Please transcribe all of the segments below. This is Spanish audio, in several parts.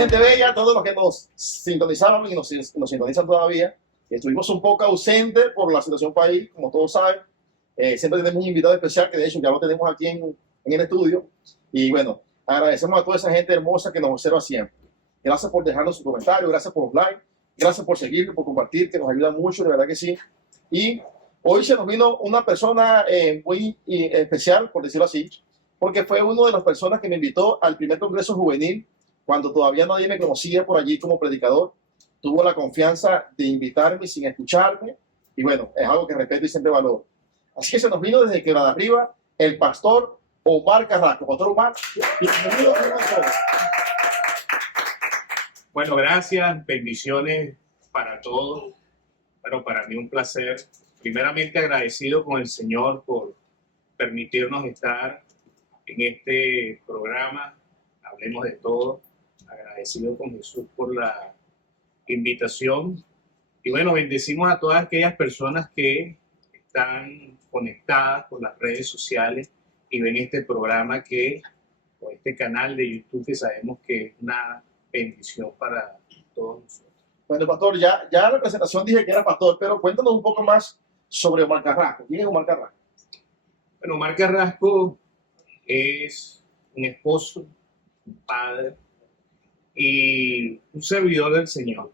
gente bella, todos los que nos sintonizaban y nos sintonizan todavía. Estuvimos un poco ausentes por la situación país, como todos saben. Siempre tenemos un invitado especial, que de hecho ya lo tenemos aquí en el estudio. Y bueno, agradecemos a toda esa gente hermosa que nos observa siempre. Gracias por dejarnos su comentario, gracias por los likes, gracias por seguir, por compartir, que nos ayuda mucho, de verdad que sí. Y hoy se nos vino una persona muy especial, por decirlo así, porque fue una de las personas que me invitó al primer congreso juvenil, cuando todavía nadie me conocía por allí como predicador. Tuvo la confianza de invitarme sin escucharme, y bueno, es algo que respeto y siempre valoro. Así que se nos vino desde Quebrada Arriba el pastor Omar Carrasco. Pastor Omar, bienvenido a todos. Bueno, gracias, bendiciones para todos. Bueno, para mí un placer. Primeramente agradecido con el Señor por permitirnos estar en este programa. Hablemos de todo. Agradecido con Jesús por la invitación. Y bueno, bendecimos a todas aquellas personas que están conectadas por las redes sociales y ven este programa o este canal de YouTube, que sabemos que es una bendición para todos nosotros. Bueno, pastor, ya en la presentación dije que era pastor, pero cuéntanos un poco más sobre Omar Carrasco. ¿Quién es Omar Carrasco? Bueno, Omar Carrasco es un esposo, un padre y un servidor del Señor.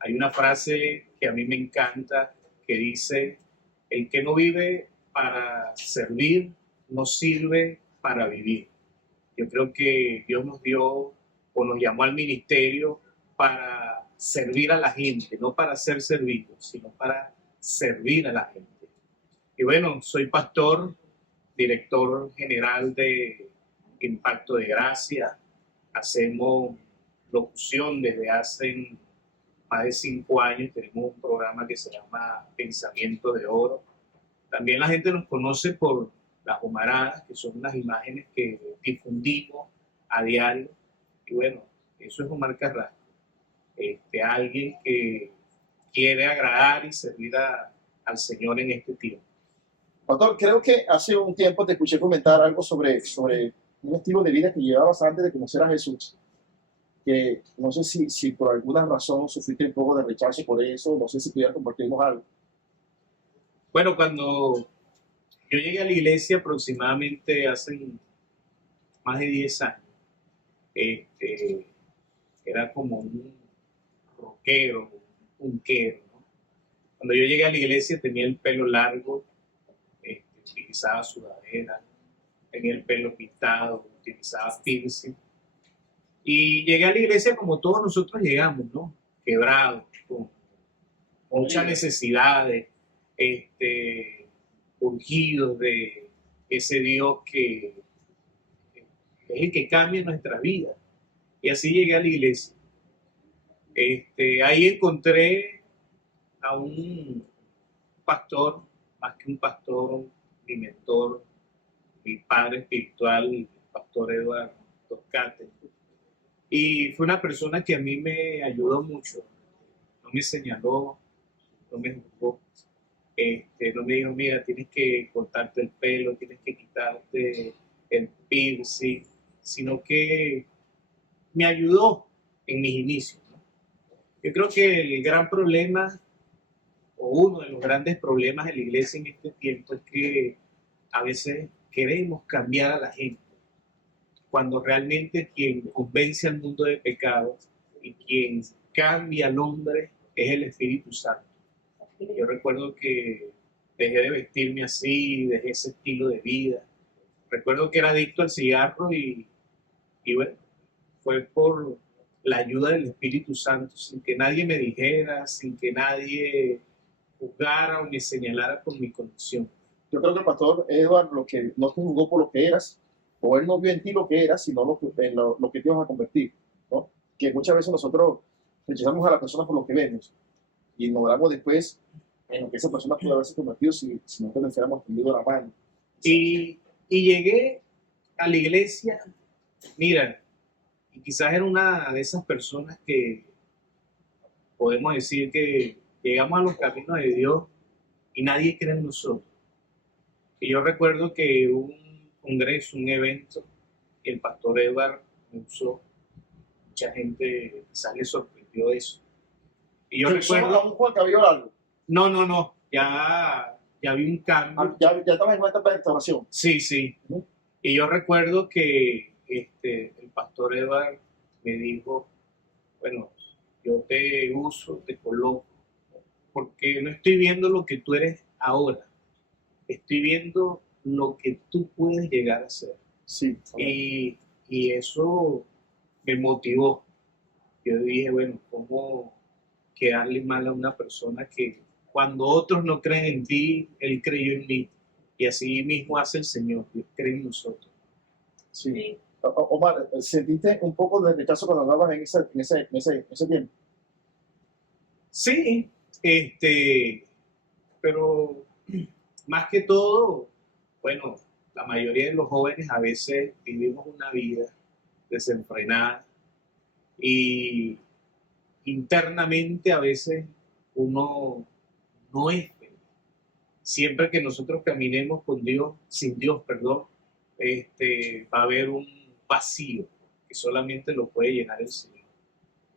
Hay una frase que a mí me encanta que dice: el que no vive para servir, no sirve para vivir. Yo creo que Dios nos dio o nos llamó al ministerio para servir a la gente, no para ser servidos, sino para servir a la gente. Y bueno, soy pastor, director general de Impacto de Gracia. Hacemos locución desde hace más de 5 años. Tenemos un programa que se llama Pensamiento de Oro. También la gente nos conoce por las homaradas, que son unas imágenes que difundimos a diario. Y bueno, eso es Omar Carrasco. Alguien que quiere agradar y servir al Señor en este tiempo. Pastor, creo que hace un tiempo te escuché comentar algo sobre un estilo de vida que llevabas antes de conocer a Jesús, que no sé si por alguna razón sufriste un poco de rechazo por eso, no sé si pudieras compartirnos algo. Bueno, cuando yo llegué a la iglesia aproximadamente hace más de 10 años, era como un rockero, un punkero, ¿no? Cuando yo llegué a la iglesia tenía el pelo largo, utilizaba sudadera, tenía el pelo pintado, utilizaba piercing. Y llegué a la iglesia como todos nosotros llegamos, ¿no? Quebrados, con muchas necesidades, urgidos de ese Dios que es el que cambia nuestra vida. Y así llegué a la iglesia. Ahí encontré a un pastor, más que un pastor, mi mentor, mi padre espiritual, el pastor Eduardo Toscate. Y fue una persona que a mí me ayudó mucho. No me señaló, no me juzgó. No me dijo: mira, tienes que cortarte el pelo, tienes que quitarte el piercing, sino que me ayudó en mis inicios, ¿no? Yo creo que el gran problema, o uno de los grandes problemas de la iglesia en este tiempo, es que a veces queremos cambiar a la gente, cuando realmente quien convence al mundo de pecado y quien cambia al hombre es el Espíritu Santo. Yo recuerdo que dejé de vestirme así, dejé ese estilo de vida. Recuerdo que era adicto al cigarro y bueno, fue por la ayuda del Espíritu Santo, sin que nadie me dijera, sin que nadie juzgara o me señalara por mi condición. Yo creo que el pastor Edward lo que no te juzgó por lo que eras, o él no vio en ti lo que eras, sino lo que te ibas a convertir, ¿no? Que muchas veces nosotros rechazamos a la persona por lo que vemos y ignoramos después en lo que esa persona pudo haberse convertido si no te hubiéramos tendido la mano. Y llegué a la iglesia, mira, y quizás era una de esas personas que podemos decir que llegamos a los caminos de Dios y nadie cree en nosotros. Y yo recuerdo que un congreso, un evento, el pastor Edward me usó mucha gente quizás le sorprendió eso. Y yo Que solo recuerdo, a un Juan cabello largo. no, ya vi un cambio. Ya estaba en una etapa de restauración. Sí, sí. Ujú. Y yo recuerdo que el pastor Edward me dijo, bueno, yo te uso, te coloco, porque no estoy viendo lo que tú eres ahora, estoy viendo lo que tú puedes llegar a ser. Sí. Y eso me motivó. Yo dije, bueno, ¿cómo quedarle mal a una persona que cuando otros no creen en ti, Él creyó en mí? Y así mismo hace el Señor, Dios cree en nosotros. Sí. Sí. Omar, ¿sentiste un poco de rechazo cuando hablabas en ese tiempo? Sí, pero más que todo, bueno, la mayoría de los jóvenes a veces vivimos una vida desenfrenada y internamente a veces uno no es feliz. Siempre que nosotros caminemos con Dios, sin Dios, perdón, va a haber un vacío que solamente lo puede llenar el Señor.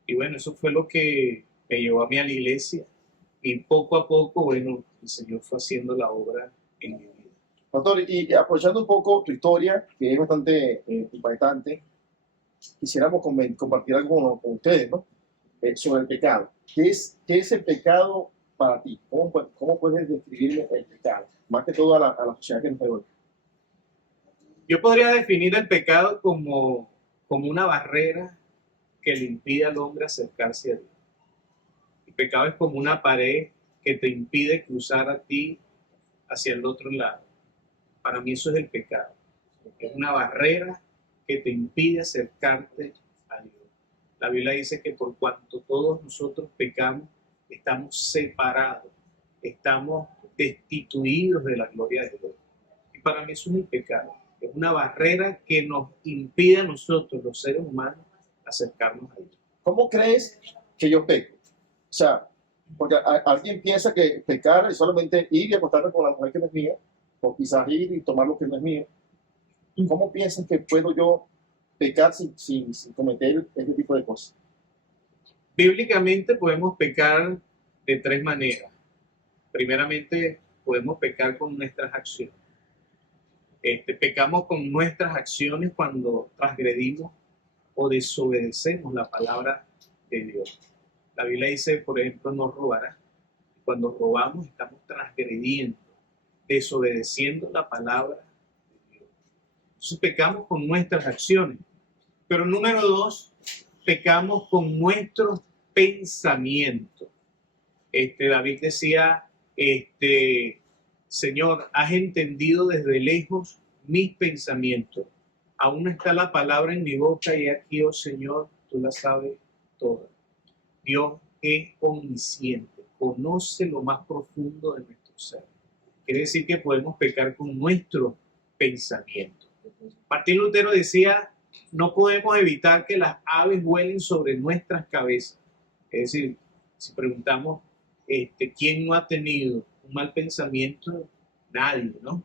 Y bueno, eso fue lo que me llevó a mí a la iglesia y poco a poco, bueno, el Señor fue haciendo la obra en mi vida. Pastor, y aprovechando un poco tu historia, que es bastante impactante, quisiéramos compartir algo con ustedes, ¿no? Sobre el pecado. ¿Qué es el pecado para ti? ¿Cómo puedes describir el pecado? Más que todo a la sociedad que nos rodea. Yo podría definir el pecado como una barrera que le impide al hombre acercarse a Dios. El pecado es como una pared que te impide cruzar a ti hacia el otro lado. Para mí eso es el pecado. Es una barrera que te impide acercarte a Dios. La Biblia dice que por cuanto todos nosotros pecamos, estamos separados, estamos destituidos de la gloria de Dios. Y para mí eso es el pecado. Es una barrera que nos impide a nosotros, los seres humanos, acercarnos a Dios. ¿Cómo crees que yo peco? O sea, porque alguien piensa que pecar es solamente ir y acostarme con la mujer que no es mía, o quizás ir y tomar lo que no es mío. ¿Cómo piensas que puedo yo pecar sin cometer este tipo de cosas? Bíblicamente podemos pecar de tres maneras. Primeramente, podemos pecar con nuestras acciones. Pecamos con nuestras acciones cuando transgredimos o desobedecemos la palabra de Dios. La Biblia dice, por ejemplo, no robarás. Cuando robamos estamos transgrediendo, desobedeciendo la palabra de Dios. Entonces pecamos con nuestras acciones. Pero número dos, pecamos con nuestros pensamientos. David decía, Señor, has entendido desde lejos mis pensamientos. Aún no está la palabra en mi boca y aquí, oh Señor, tú la sabes toda. Dios es omnisciente, conoce lo más profundo de nuestro ser. Quiere decir que podemos pecar con nuestro pensamiento. Martín Lutero decía, no podemos evitar que las aves vuelen sobre nuestras cabezas. Es decir, si preguntamos, ¿quién no ha tenido un mal pensamiento? Nadie, ¿no?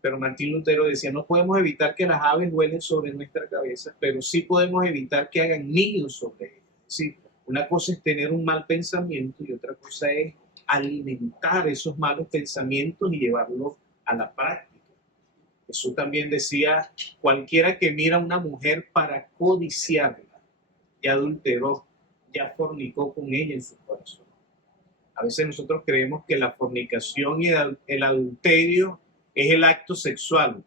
Pero Martín Lutero decía, no podemos evitar que las aves vuelen sobre nuestra cabeza, pero sí podemos evitar que hagan nidos sobre ellas. Es decir, una cosa es tener un mal pensamiento y otra cosa es alimentar esos malos pensamientos y llevarlos a la práctica. Jesús también decía, cualquiera que mira a una mujer para codiciarla, ya adulteró, ya fornicó con ella en su corazón. A veces nosotros creemos que la fornicación y el adulterio es el acto sexual.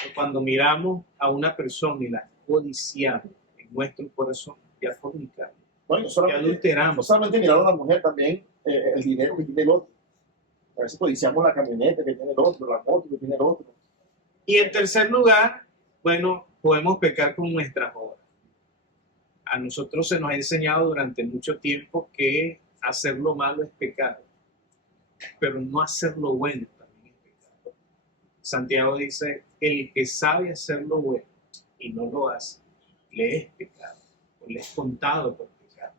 Pero cuando miramos a una persona y la codiciamos en nuestro corazón, ya fornicamos. Bueno, Ya adulteramos. no solamente mirar a una mujer, también el dinero que tiene el otro. A veces codiciamos la camioneta que tiene el otro, la moto que tiene el otro. Y en tercer lugar, bueno, podemos pecar con nuestras obras. A nosotros se nos ha enseñado durante mucho tiempo que hacer lo malo es pecado, pero no hacer lo bueno también es pecado. Santiago dice, el que sabe hacer lo bueno y no lo hace, le es pecado, o le es contado por pecado.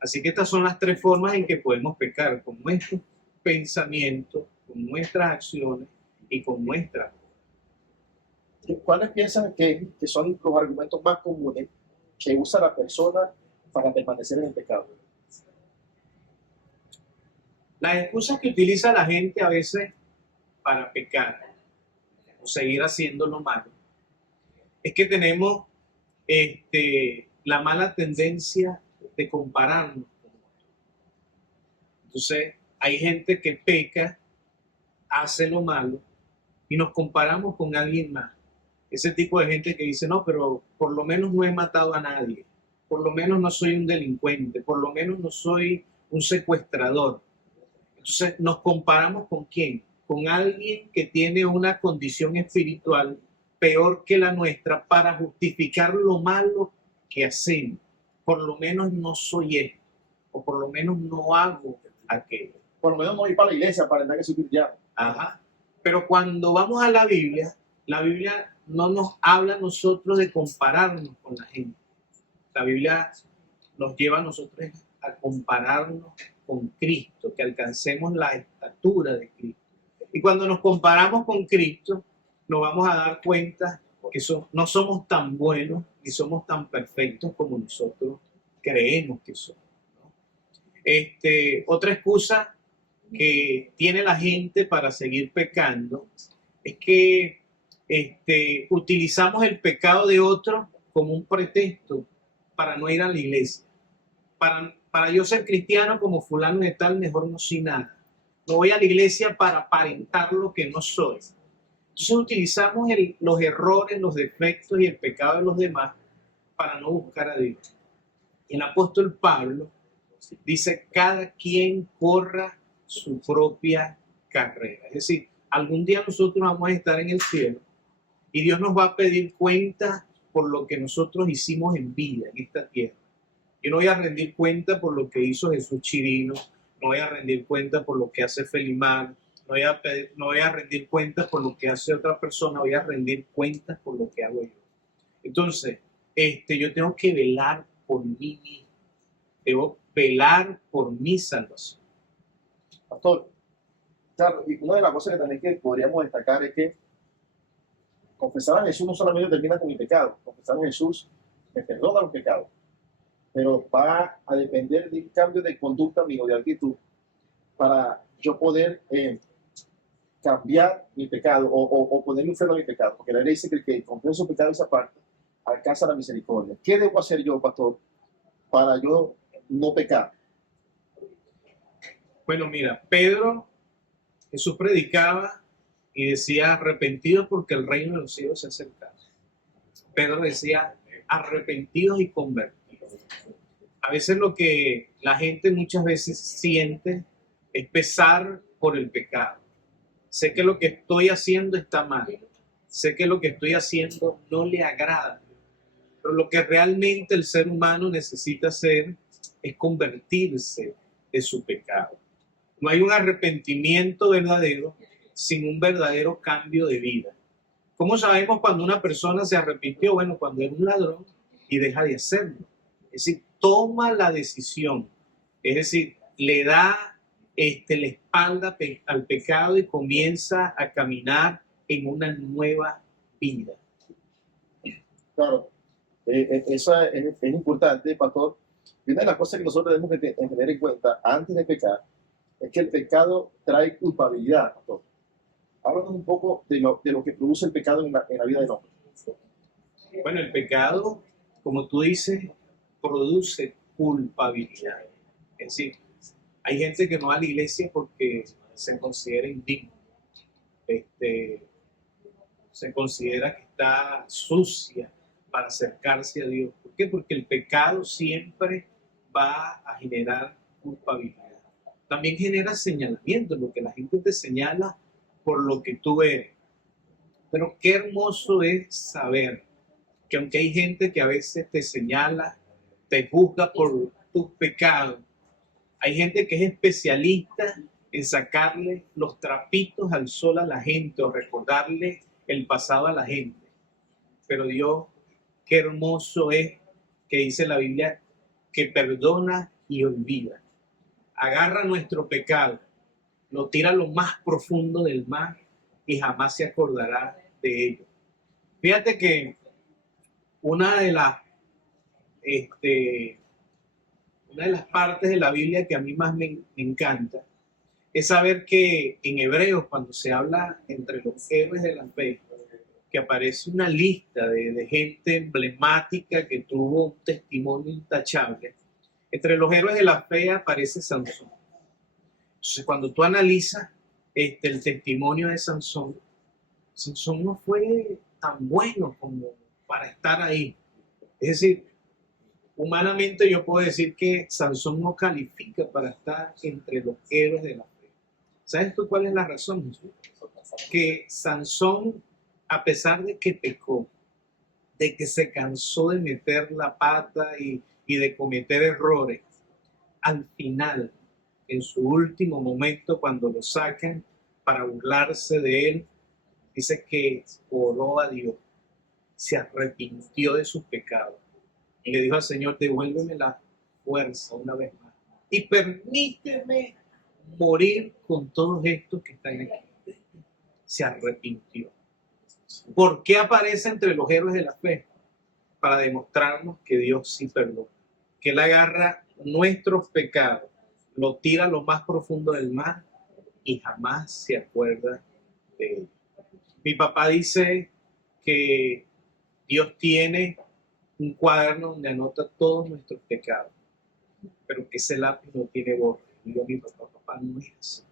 Así que estas son las tres formas en que podemos pecar, con nuestros pensamientos, con nuestras acciones y con nuestras obras. ¿Cuáles piensan que son los argumentos más comunes que usa la persona para permanecer en el pecado? Las excusas que utiliza la gente a veces para pecar o seguir haciendo lo malo es que tenemos la mala tendencia de compararnos con otros. Entonces, hay gente que peca, hace lo malo y nos comparamos con alguien más. Ese tipo de gente que dice, no, pero por lo menos no he matado a nadie, por lo menos no soy un delincuente, por lo menos no soy un secuestrador. Entonces, ¿nos comparamos con quién? Con alguien que tiene una condición espiritual peor que la nuestra para justificar lo malo que hacemos. Por lo menos no soy esto, o por lo menos no hago aquello. Por lo menos no ir para la iglesia para entender que soy cristiano. Ajá. Pero cuando vamos a la Biblia no nos habla a nosotros de compararnos con la gente. La Biblia nos lleva a nosotros a compararnos con Cristo, que alcancemos la estatura de Cristo. Y cuando nos comparamos con Cristo, nos vamos a dar cuenta que no somos tan buenos ni somos tan perfectos como nosotros creemos que somos, ¿no? Otra excusa que tiene la gente para seguir pecando es que utilizamos el pecado de otro como un pretexto para no ir a la iglesia. Para yo ser cristiano como fulano de tal, mejor no soy nada. No voy a la iglesia para aparentar lo que no soy. Entonces utilizamos los errores, los defectos y el pecado de los demás para no buscar a Dios. El apóstol Pablo dice, cada quien corra su propia carrera. Es decir, algún día nosotros vamos a estar en el cielo y Dios nos va a pedir cuenta por lo que nosotros hicimos en vida, en esta tierra. Yo no voy a rendir cuenta por lo que hizo Jesús Chirino, no voy a rendir cuenta por lo que hace Felimar, no voy a rendir cuentas por lo que hace otra persona, voy a rendir cuentas por lo que hago yo. Entonces, yo tengo que velar por mí mismo, debo velar por mi salvación. Pastor, claro, y una de las cosas que también que podríamos destacar es que confesar a Jesús no solamente termina con mi pecado, confesar a Jesús me perdona los pecados, pero va a depender de un cambio de conducta mío, de actitud, para yo poder cambiar mi pecado o ponerle un freno a mi pecado, porque la ley dice que el que confiesa su pecado y se aparta alcanza la misericordia. ¿Qué debo hacer yo, pastor, para yo no pecar? Bueno, mira, Jesús predicaba y decía, arrepentidos porque el reino de los cielos se ha acercado. Pedro decía, arrepentidos y convertidos. A veces lo que la gente muchas veces siente es pesar por el pecado. Sé que lo que estoy haciendo está mal. Sé que lo que estoy haciendo no le agrada. Pero lo que realmente el ser humano necesita hacer es convertirse de su pecado. No hay un arrepentimiento verdadero sin un verdadero cambio de vida. ¿Cómo sabemos cuando una persona se arrepintió? Bueno, cuando era un ladrón y deja de hacerlo. Es decir, toma la decisión. Es decir, le da la espalda al pecado y comienza a caminar en una nueva vida. Claro, eso es importante, pastor. Y una de las cosas que nosotros tenemos que tener en cuenta antes de pecar es que el pecado trae culpabilidad, pastor. Háblanos un poco de lo que produce el pecado en la vida del hombre. Bueno, el pecado, como tú dices, produce culpabilidad. Es decir, hay gente que no va a la iglesia porque se considera indigno. Se considera que está sucia para acercarse a Dios. ¿Por qué? Porque el pecado siempre va a generar culpabilidad. También genera señalamiento, porque la gente te señala por lo que tú eres. Pero qué hermoso es saber que aunque hay gente que a veces te señala, te juzga por tus pecados, hay gente que es especialista en sacarle los trapitos al sol a la gente o recordarle el pasado a la gente. Pero Dios, qué hermoso es que dice la Biblia que perdona y olvida. Agarra nuestro pecado, lo tira a lo más profundo del mar y jamás se acordará de ello. Fíjate que una de las una de las partes de la Biblia que a mí más me encanta es saber que en Hebreos, cuando se habla entre los héroes de la fe, que aparece una lista de gente emblemática que tuvo un testimonio intachable. Entre los héroes de la fe aparece Sansón. Entonces, cuando tú analizas el testimonio de Sansón, Sansón no fue tan bueno como para estar ahí. Es decir, humanamente yo puedo decir que Sansón no califica para estar entre los héroes de la fe. ¿Sabes tú cuál es la razón, Jesús? Que Sansón, a pesar de que pecó, de que se cansó de meter la pata y de cometer errores, al final, en su último momento, cuando lo sacan para burlarse de él, dice que oró a Dios, se arrepintió de sus pecados y le dijo al Señor: devuélveme la fuerza una vez más y permíteme morir con todos estos que están aquí. Se arrepintió. ¿Por qué aparece entre los héroes de la fe? Para demostrarnos que Dios sí perdona, que Él agarra nuestros pecados, lo tira a lo más profundo del mar y jamás se acuerda de él. Mi papá dice que Dios tiene un cuaderno donde anota todos nuestros pecados, pero que ese lápiz no tiene borra. Y yo, mi papá no es así.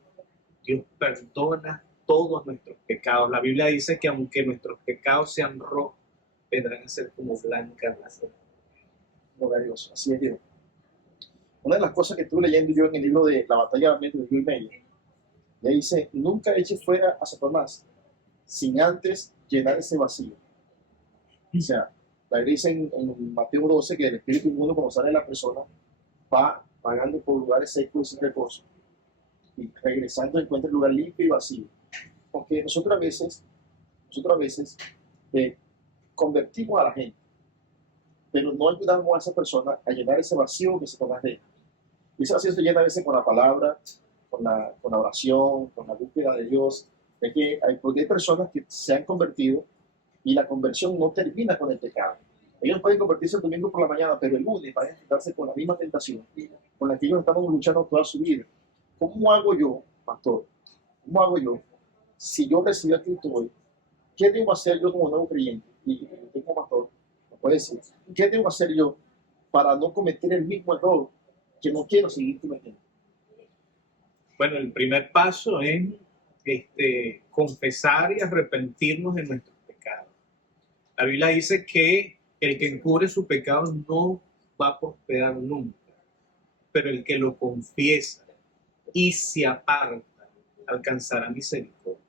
Dios perdona todos nuestros pecados. La Biblia dice que aunque nuestros pecados sean rojos, vendrán a ser como blancas las ropas. Gloria a Dios, así es Dios. Una de las cosas que estuve leyendo yo en el libro de La batalla de Joel Meyer, le dice: nunca eche fuera a Satanás sin antes llenar ese vacío. O sea, la Biblia dice en Mateo 12 que el espíritu inmundo, cuando sale de la persona, va vagando por lugares secos y sin reposo, y regresando encuentra el lugar limpio y vacío. Porque nosotros a veces convertimos a la gente, pero no ayudamos a esa persona a llenar ese vacío que Satanás deja. Y ese vacío se llena a veces con la palabra, con la oración, con la búsqueda de Dios. Porque hay personas que se han convertido y la conversión no termina con el pecado. Ellos pueden convertirse el domingo por la mañana, pero el lunes van a enfrentarse con la misma tentación con la que ellos estamos luchando toda su vida. ¿Cómo hago yo, pastor? ¿Cómo hago yo si yo recibí a Cristo hoy? ¿Qué debo hacer yo como nuevo creyente? Y como pastor, me puede decir, ¿qué debo hacer yo para no cometer el mismo error que no quiero seguir cometiendo? Bueno, el primer paso es confesar y arrepentirnos de nuestros pecados. La Biblia dice que el que encubre su pecado no va a prosperar nunca, pero el que lo confiesa y se aparta alcanzará misericordia.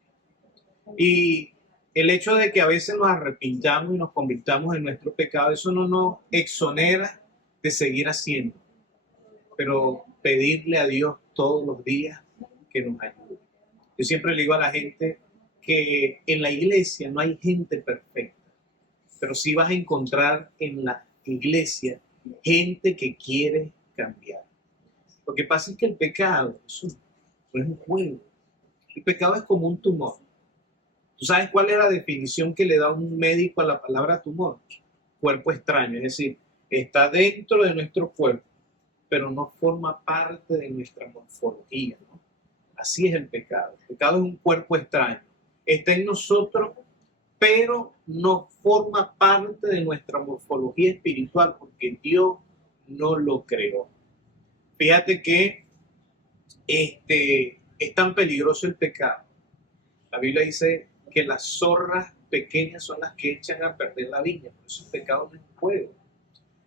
Y el hecho de que a veces nos arrepintamos y nos convirtamos en nuestro pecado, eso no nos exonera de seguir haciendo, pero pedirle a Dios todos los días que nos ayude. Yo siempre le digo a la gente que en la iglesia no hay gente perfecta, pero sí vas a encontrar en la iglesia gente que quiere cambiar. Lo que pasa es que el pecado eso no es un juego. El pecado es como un tumor. ¿Tú sabes cuál es la definición que le da un médico a la palabra tumor? Cuerpo extraño, es decir, está dentro de nuestro cuerpo, pero no forma parte de nuestra morfología, ¿no? Así es el pecado. El pecado es un cuerpo extraño. Está en nosotros, pero no forma parte de nuestra morfología espiritual porque Dios no lo creó. Fíjate que es tan peligroso el pecado. La Biblia dice que las zorras pequeñas son las que echan a perder la viña. Por eso el pecado no es un juego.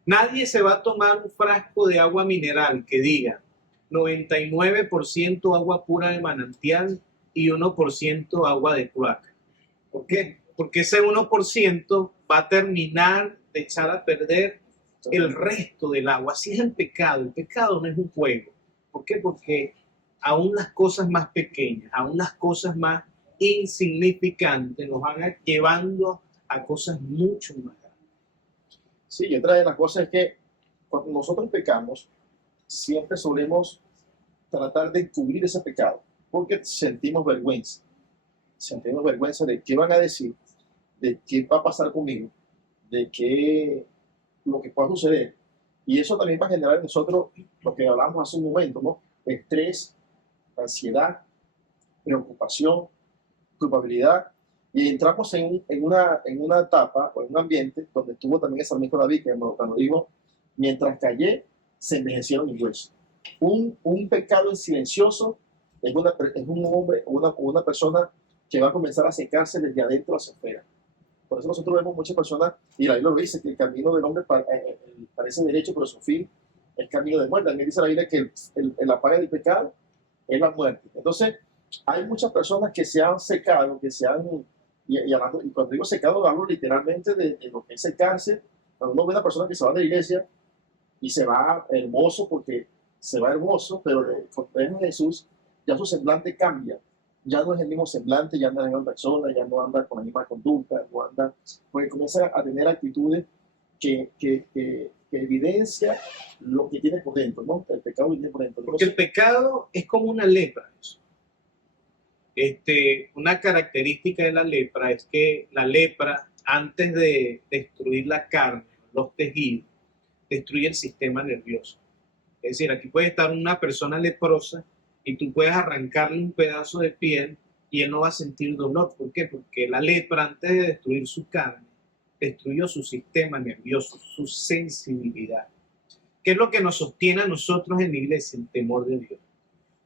Nadie se va a tomar un frasco de agua mineral que diga 99% agua pura de manantial y 1% agua de cloaca. ¿Por qué? Porque ese 1% va a terminar de echar a perder el resto del agua. Así es el pecado. El pecado no es un juego. ¿Por qué? Porque aún las cosas más pequeñas, aún las cosas más insignificantes nos van llevando a cosas mucho más grandes. Sí, y otra de las cosas es que cuando nosotros pecamos, siempre solemos tratar de cubrir ese pecado, porque sentimos vergüenza. Sentimos vergüenza de qué van a decir, de qué va a pasar conmigo, de qué lo que pueda suceder. Y eso también va a generar en nosotros lo que hablamos hace un momento, ¿no? Estrés, ansiedad, preocupación, culpabilidad. Y entramos en una etapa o en un ambiente donde estuvo también el salmista David, que cuando dijo, mientras callé, se envejecieron mis huesos. Un pecado en silencioso es un hombre o una persona que va a comenzar a secarse desde adentro hacia afuera. Por eso nosotros vemos muchas personas, y la Biblia lo dice, que el camino del hombre parece derecho, pero su fin es camino de muerte. También dice la Biblia que la paga del pecado es la muerte. Entonces, hay muchas personas que se han secado, y cuando digo secado, hablo literalmente de lo que es secarse. Cuando uno ve a una persona que se va de la iglesia y se va hermoso, porque se va hermoso, pero cuando ven a Jesús, ya su semblante cambia. Ya no es el mismo semblante, ya no es la misma persona, ya no anda con la misma conducta, no anda, porque comienza a tener actitudes que evidencia lo que tiene por dentro, ¿no? El pecado viene por dentro. Porque el pecado es como una lepra. Eso. Una característica de la lepra es que la lepra, antes de destruir la carne, los tejidos, destruye el sistema nervioso. Es decir, aquí puede estar una persona leprosa y tú puedes arrancarle un pedazo de piel y él no va a sentir dolor. ¿Por qué? Porque la lepra, antes de destruir su carne, destruyó su sistema nervioso, su sensibilidad. ¿Qué es lo que nos sostiene a nosotros en la iglesia? El temor de Dios.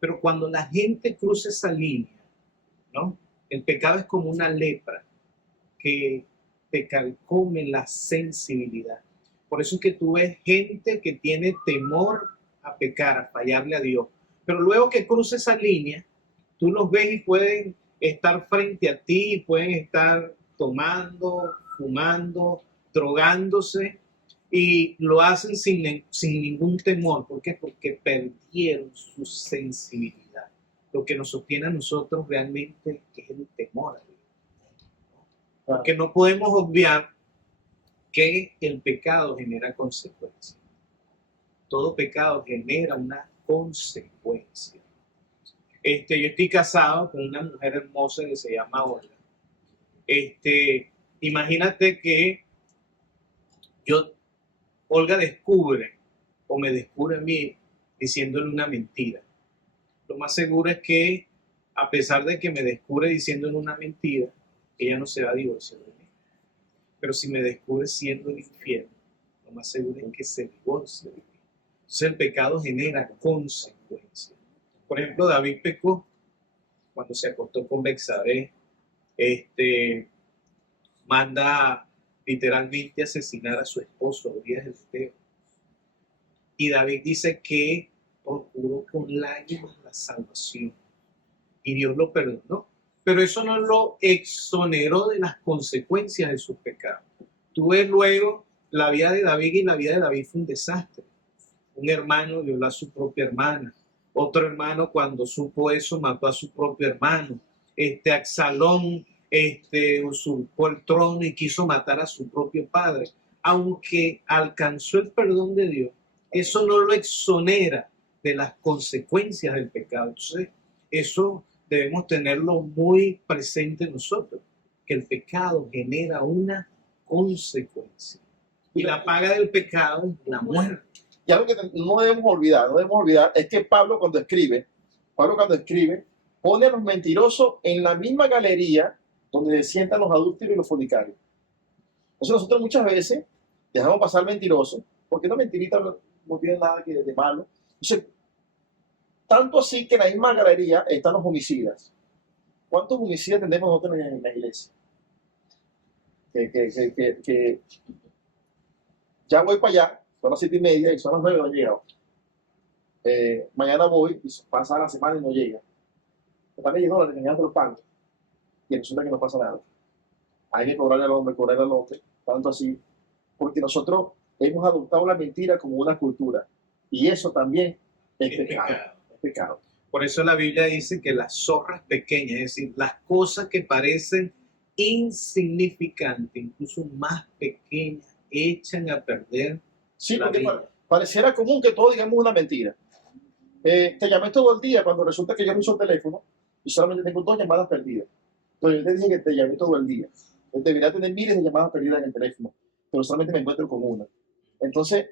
Pero cuando la gente cruza esa línea, ¿no? El pecado es como una lepra que te carcome la sensibilidad. Por eso es que tú ves gente que tiene temor a pecar, a fallarle a Dios. Pero luego que cruza esa línea, tú los ves y pueden estar frente a ti, pueden estar tomando, fumando, drogándose, y lo hacen sin ningún temor. ¿Por qué? Porque perdieron su sensibilidad. Lo que nos sostiene a nosotros realmente es el temor a Dios. Porque no podemos obviar que el pecado genera consecuencias. Todo pecado genera una consecuencia. Yo estoy casado con una mujer hermosa que se llama Olga. Imagínate que Olga descubre o me descubre a mí diciéndole una mentira. Lo más seguro es que, a pesar de que me descubre diciéndole una mentira, ella no se va a divorciar de mí. Pero si me descubre siendo infiel, lo más seguro es que se divorcie de mí. Entonces el pecado genera consecuencias. Por ejemplo, David pecó cuando se acostó con Betsabé. Manda literalmente asesinar a su esposo, Urías el Eteo. Y David dice que procuró con lágrimas la salvación. Y Dios lo perdonó. Pero eso no lo exoneró de las consecuencias de sus pecados. Tú ves luego la vida de David, y la vida de David fue un desastre. Un hermano violó a su propia hermana. Otro hermano, cuando supo eso, mató a su propio hermano. Absalón usurpó el trono y quiso matar a su propio padre. Aunque alcanzó el perdón de Dios, eso no lo exonera de las consecuencias del pecado. Entonces, eso debemos tenerlo muy presente nosotros, que el pecado genera una consecuencia. Y la paga del pecado es la muerte. Y algo que no debemos olvidar es que Pablo cuando escribe, pone a los mentirosos en la misma galería donde se sientan los adúlteros y los fornicarios. Entonces nosotros muchas veces dejamos pasar mentirosos, porque una mentirita no tiene nada de malo. Entonces, tanto así que en la misma galería están los homicidas. ¿Cuántos homicidas tenemos nosotros en la iglesia? Que ya voy para allá, son las 7:30 y son las 9 y no he llegado. Mañana voy y pasa la semana y no llega. También llegó la reunión de los pagos y resulta que no pasa nada. Hay que cobrarle al hombre, tanto así, porque nosotros hemos adoptado la mentira como una cultura y eso también es pecado. Por eso la Biblia dice que las zorras pequeñas, es decir, las cosas que parecen insignificantes, incluso más pequeñas, echan a perder. Sí, porque pareciera común que todos digamos una mentira. Te llamé todo el día cuando resulta que yo no uso el teléfono y solamente tengo 2 llamadas perdidas. Entonces yo te dije que te llamé todo el día. Debería tener miles de llamadas perdidas en el teléfono, pero solamente me encuentro con una. Entonces,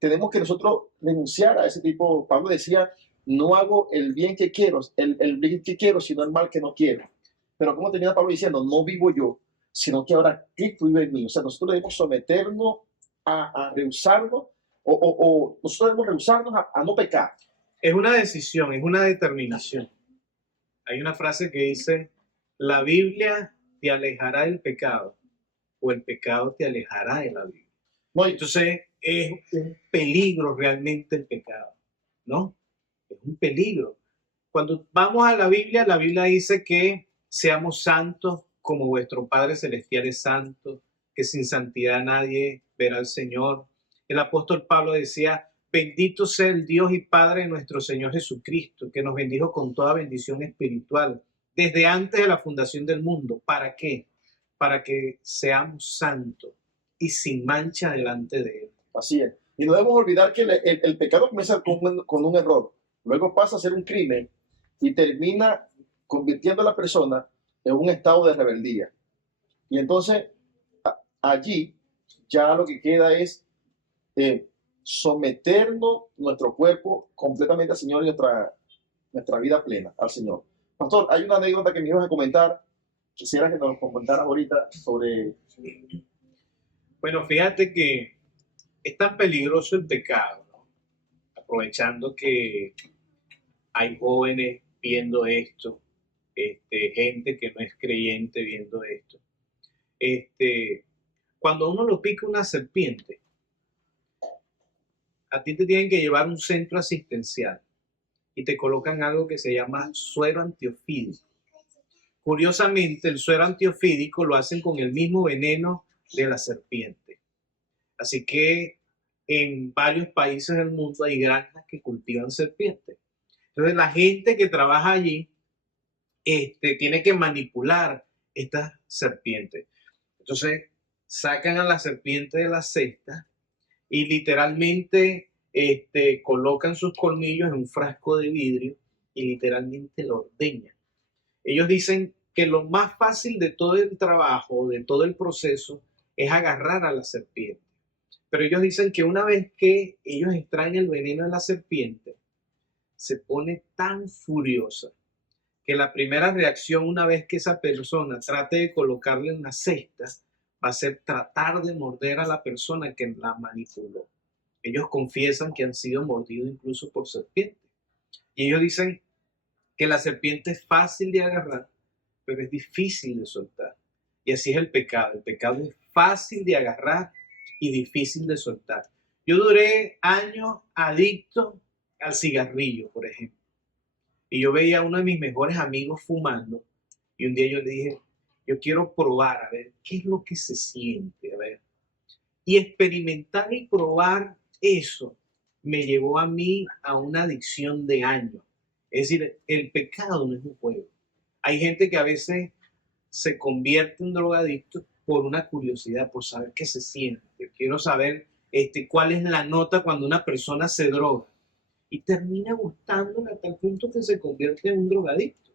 tenemos que nosotros renunciar a ese tipo. Pablo decía, no hago el bien que quiero, el bien que quiero, sino el mal que no quiero. Pero como termina Pablo diciendo, no vivo yo, sino que ahora Cristo vive en mí. O sea, nosotros debemos someternos a rehusarnos, o nosotros debemos rehusarnos a no pecar. Es una decisión, es una determinación. Hay una frase que dice, la Biblia te alejará del pecado o el pecado te alejará de la Biblia. No, y Entonces es un peligro realmente el pecado, ¿no? Es un peligro. Cuando vamos a la Biblia dice que seamos santos como vuestro Padre Celestial es santo, que sin santidad nadie verá al Señor. El apóstol Pablo decía, bendito sea el Dios y Padre de nuestro Señor Jesucristo, que nos bendijo con toda bendición espiritual, desde antes de la fundación del mundo. ¿Para qué? Para que seamos santos y sin mancha delante de Él. así es. Y no debemos olvidar que el pecado comienza con un error, luego pasa a ser un crimen y termina convirtiendo a la persona en un estado de rebeldía. Y entonces allí ya lo que queda es someternos nuestro cuerpo completamente al Señor y nuestra vida plena al Señor. Pastor, hay una anécdota que me ibas a comentar. Quisiera que nos comentaras ahorita sobre... Bueno, fíjate que es tan peligroso el pecado, ¿no? Aprovechando que hay jóvenes viendo esto, gente que no es creyente viendo esto. Cuando uno lo pica una serpiente, a ti te tienen que llevar a un centro asistencial y te colocan algo que se llama suero antiofídico. Curiosamente, el suero antiofídico lo hacen con el mismo veneno de la serpiente. Así que en varios países del mundo hay granjas que cultivan serpientes. Entonces la gente que trabaja allí tiene que manipular estas serpientes. Entonces sacan a la serpiente de la cesta y literalmente colocan sus colmillos en un frasco de vidrio y literalmente lo ordeñan. Ellos dicen que lo más fácil de todo el trabajo, de todo el proceso, es agarrar a la serpiente. Pero ellos dicen que una vez que ellos extraen el veneno de la serpiente, se pone tan furiosa que la primera reacción una vez que esa persona trate de colocarle una cesta va a ser tratar de morder a la persona que la manipuló. Ellos confiesan que han sido mordidos incluso por serpientes. Y ellos dicen que la serpiente es fácil de agarrar, pero es difícil de soltar. Y así es el pecado. El pecado es fácil de agarrar y difícil de soltar. Yo duré años adicto al cigarrillo, por ejemplo. Y yo veía a uno de mis mejores amigos fumando y un día yo le dije, yo quiero probar, a ver, ¿qué es lo que se siente? A ver. Y experimentar y probar eso me llevó a mí a una adicción de años. Es decir, el pecado no es un juego. Hay gente que a veces se convierte en drogadicto por una curiosidad, por saber qué se siente. Quiero saber cuál es la nota cuando una persona se droga. Y termina gustándole a tal punto que se convierte en un drogadicto.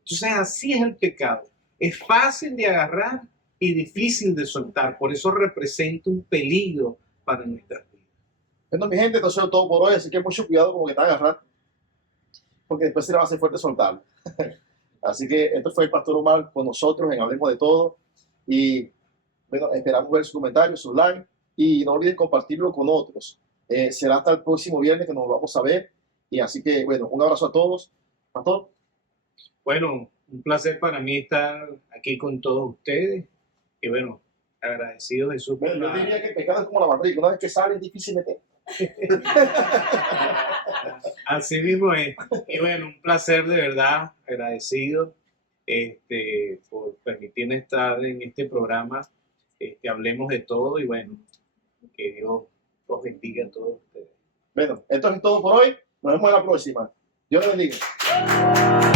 Entonces así es el pecado. Es fácil de agarrar y difícil de soltar. Por eso representa un peligro para nuestras vidas. Bueno, mi gente, entonces todo por hoy, así que mucho cuidado con lo que te agarrar, porque después se le va a hacer fuerte soltarlo. Así que esto fue el Pastor Omar con nosotros en Hablemos de Todo. Y bueno, esperamos ver sus comentarios, sus likes, y no olviden compartirlo con otros. Será hasta el próximo viernes que nos vamos a ver. Y así que, bueno, un abrazo a todos. Pastor. Bueno, un placer para mí estar aquí con todos ustedes. Y bueno, agradecido de su... Bueno, yo diría que el pecado es como la barriga. Una vez que sale es difícil meter. Así mismo es. Y bueno, un placer de verdad, agradecido por permitirme estar en este programa. Hablemos de todo y bueno, que Dios los bendiga a todos ustedes. Bueno, esto es todo por hoy. Nos vemos en la próxima. Dios les bendiga.